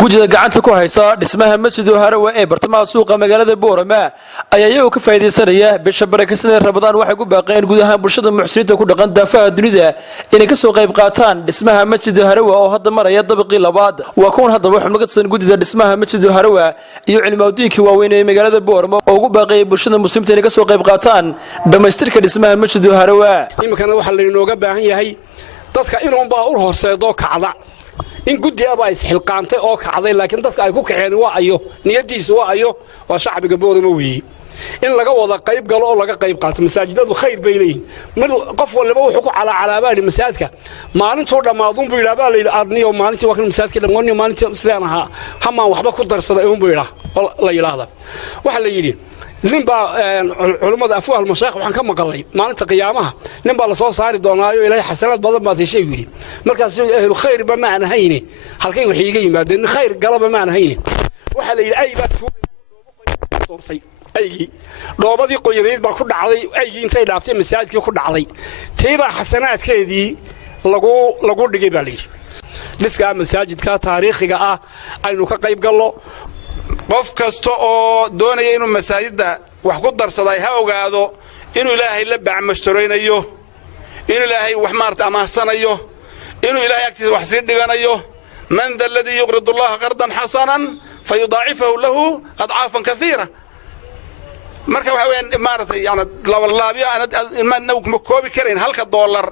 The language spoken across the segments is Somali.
gudida gacanta ku haysa dhismaha masjid harawa ee bartamaha suuqa magaalada Boorama ayaa iyagu ka faa'iideysanaya bisha barakada Ramadaan waxay ku baaqeen guud ahaan bulshada muxsiniinta ku dhaqan daafaha dunida inay ka soo qayb qaataan dhismaha masjid harawa oo hadda maraya dabaqii labaad waa kuwan hadda waxa laga tirsan gudida dhismaha masjid harawa iyo cilmaadooyinka waaweyn ee magaalada Boorama oo ugu baaqay bulshada muslimiinta inay ka soo qayb qaataan dhamaystirka dhismaha masjid harawa imkana waxa la inooga baahan yahay dadka inuu baa u horseedo kacda in guddi aba isxilqaantay oo kacday laakiin dadka ay ku kaceen waa ayo niyadiisu waa ayo waa shacbiga Boorama weey in laga wada qayb galo oo laga qayb qaato masaajidadu khayr bay leeyihiin mid qof walba wuxuu ku calaacalaabaan masaajidka maalintuu dhamaadun buu ilaa la aadniyo maalintii waa kan masaajidka dhammaan maalintii islaanaha hamaan waxba ku darsaday oo buu ilaa la yiraahdo waxa la yiri ninba culimada afwaa al-mashaayikh waxaan ka maqalay maalinta qiyaamaha ninba la soo saari doonaayo ilaahay xasanaad badan baad heshay yiri markaas ahlu khayr ba macna hayne halkay wax iiga yimaadeen khayr galaba macna hayne waxa la yiri ay ba tuursay aygi doobadii qoyadeed baa ku dhacday aygi intay dhaaftay masaajidkii ku dhacday tiiba xasanaadkeedii lagu dhigay baa leeyahay liska masaajidka taariikhiga ah aynu ka qayb galno qof kasta oo doonaya inuu masaajidda wax ku darsaday ha ogaado inuu ilaahay la bacmastoreynayo inuu ilaahay wax maarta amaahsanayo inuu ilaahay agtiisa wax sii dhiganayo man dha alladii yuqridu allaha qardan xasanan fayudaacifahu lahu adcaafan kaiira marka waxa weeyaan maartay yani labalaabiyo aan ma koobi karayn halka dollar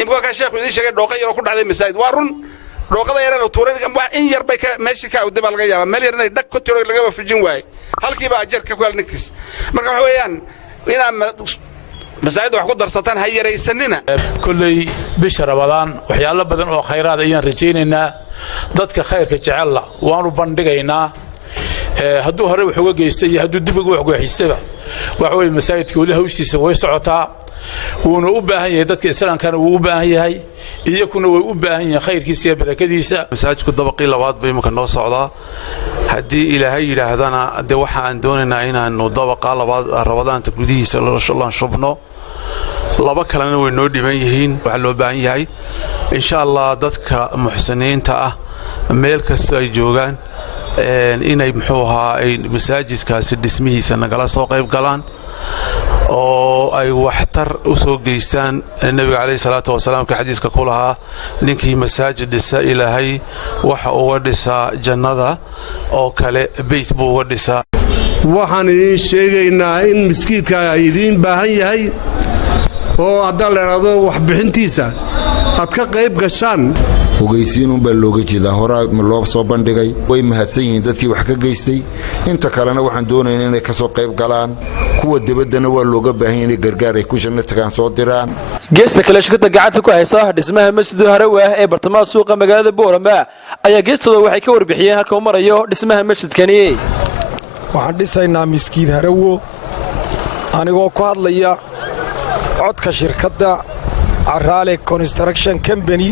imka ka sheekhu idin sheegay dhooqa yar oo ku dhacday masaajid waa run dhooqada yar oo tuuray in yar bay ka meeshii ka u dib laga yaaba meel yar inay dhag ku tiro laga fujin waay halkiiba ajarka ku halninkis marka waxa weeyaan inaan masaajid wax ku darsataan ha yareysanina kullay bisha Ramadaan waxyaalo badan oo khayraad ayaan rajaynaynaa dadka khayrka jecel waanu bandhigaynaa hadduu hore wax uga geystay hadduu dib uga wax go'aysayba waxa way masaajidka wali hawshiisa way socotaa wuuna u baahan yahay dadka islaamkana wuu u baahan yahay iyakuna way u baahan yihiin khayrkiisa iyo barakadiisa masaajidku dabaqii labaad bay imka noo socdaa haddii ilaahay yiraahdana de waxa aan doonaynaa inaanu dabaqa labaad Ramadaanta gudihiisa la shubno laba kalena way noo dhiman yihiin waxa loo baahan yahay insha Allah dadka muxsiniinta ah meel kasta ay joogaan inay muxuu ahaa ay masaajidkaasi dhismihiisa nagala soo qayb galaan oo ay waxtar u soo geystaan nabiga kaleey salaatu wasalaam ka xadiiska ku lahaa ninkii masaajid dhisa ilaahay waxa uu dhisaa jannada oo kale bayt buu uga dhisaa waxaan idin sheegaynaa in miskiidka ay idin baahan yahay oo hadda la yiraahdo wax bixintiisa aad ka qayb gashaan ogeysiin baa looga jeedaa hore loo soo bandhigay way mahadsan yihiin dadkii wax ka geystay inta kalena waxaan doonaynaa inay ka soo qayb galaan kuwa dibadana waa looga baahan yahay gargaar ay ku janno tagaan soo diraan geesta kale shirkadda gacanta ku haysa dhismaha masjid harawa ee bartamaha suuqa magaalada Boorama ayaa geestooda waxay ka warbixiyeen halka uu marayo dhismaha masjidkani waxaan dhisaynaa masjid harawo anigoo ku hadlaya codka shirkadda Carraale Construction Company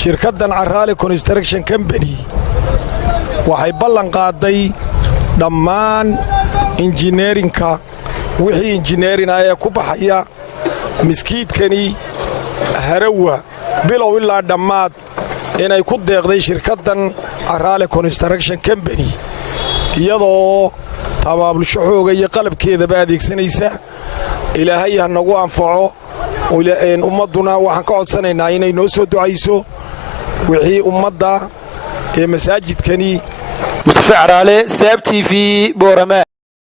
shirkaddan Carraale Construction Company waxay ballan qaaday dhammaan engineerinka wixii engineering ay ku baxaya miskiidkani harawa bilow ilaa dhammaad inay ku deeqday shirkaddan Carraale Construction Company iyadoo tabaabulsho xooga iyo qalabkeedaba adeegsanaysa ilaahay ha nagu anfaco ummaduna waxaan ka codsanaynaa inay noo soo ducayso wixii ummadda ee masaajidkani Mustafa Carraale SAB TV Boorama